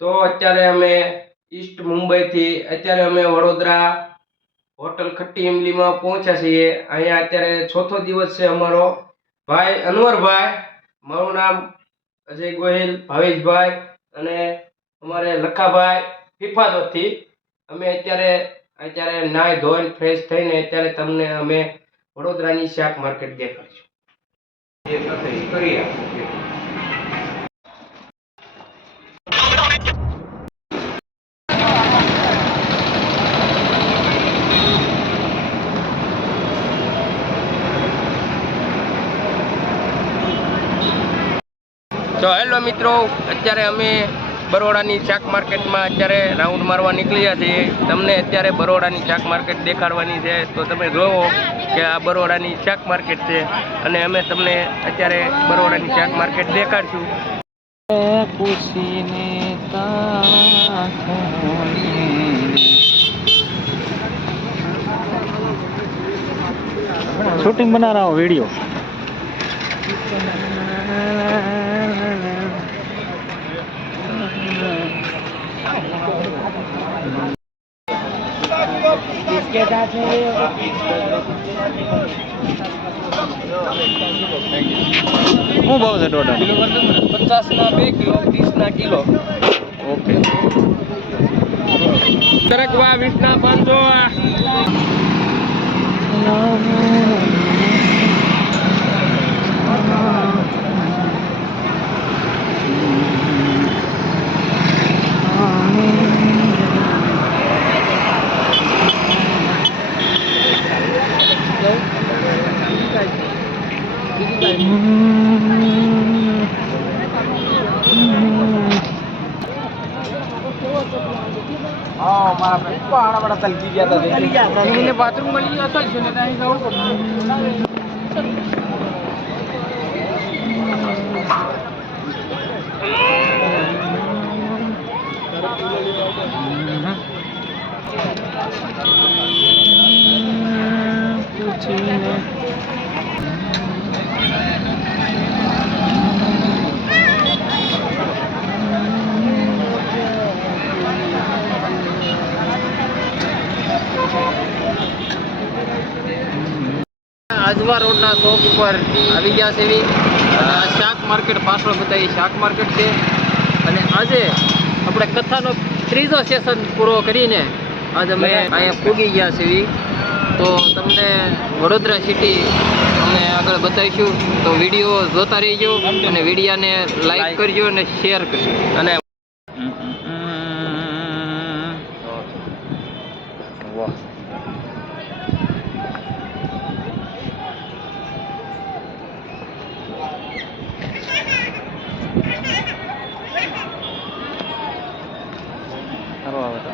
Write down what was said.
તો અત્યારે અમે ઈસ્ટ મુંબઈથી અત્યારે અમે વડોદરા હોટલ ખટ્ટી ઇમલીમાં પહોંચ્યા છીએ. અહીંયા અત્યારે ચોથો દિવસ છે અમારો. ભાઈ અનવરભાઈ, મારું નામ અજય ગોહિલ, ભાવેશભાઈ અને અમારે લખાભાઈ ફિફાદોથી અમે અત્યારે નાઈ ધોઈને ફ્રેશ થઈને અત્યારે તમને અમે વડોદરાની શાક માર્કેટ દેખાડીશું. તો હેલો મિત્રો, અત્યારે અમે બરોડાની શાક માર્કેટમાં અત્યારે રાઉન્ડ મારવા નીકળ્યા છીએ. તમને અત્યારે બરોડાની શાક માર્કેટ દેખાડવાની છે. તો તમે જોવો કે આ બરોડાની શાક માર્કેટ છે અને અમે તમને અત્યારે બરોડાની શાક માર્કેટ દેખાડશું. शूटिंग बना रहा हूँ वीडियो. किसके साथ है? શું ભાવ છે ટોટલ? 50 ના 2 કિલો, 30 ના કિલો. ઓકે. સરકવા 20 ના 500. हाँ मारा पहाड़ा बड़ा तलकी गया था. मैंने बाथरूम में लिया था इसने नहीं जाओ. આજવા રોડના શોપ ઉપર આવી ગયા છે એવી શાક માર્કેટ પાછળ બતાવી શાક માર્કેટ છે. અને આજે આપણે કથાનો ત્રીજો સેશન પૂરો કરીને આજે અમે અહીંયા પૂગી ગયા છે એવી. તો તમને વડોદરા સિટી અમે આગળ બતાવીશું. તો વિડીયો જોતા રહીજો અને વિડીયાને લાઈક કરજો અને શેર કરજો. અને વાહ. સારું આવે તો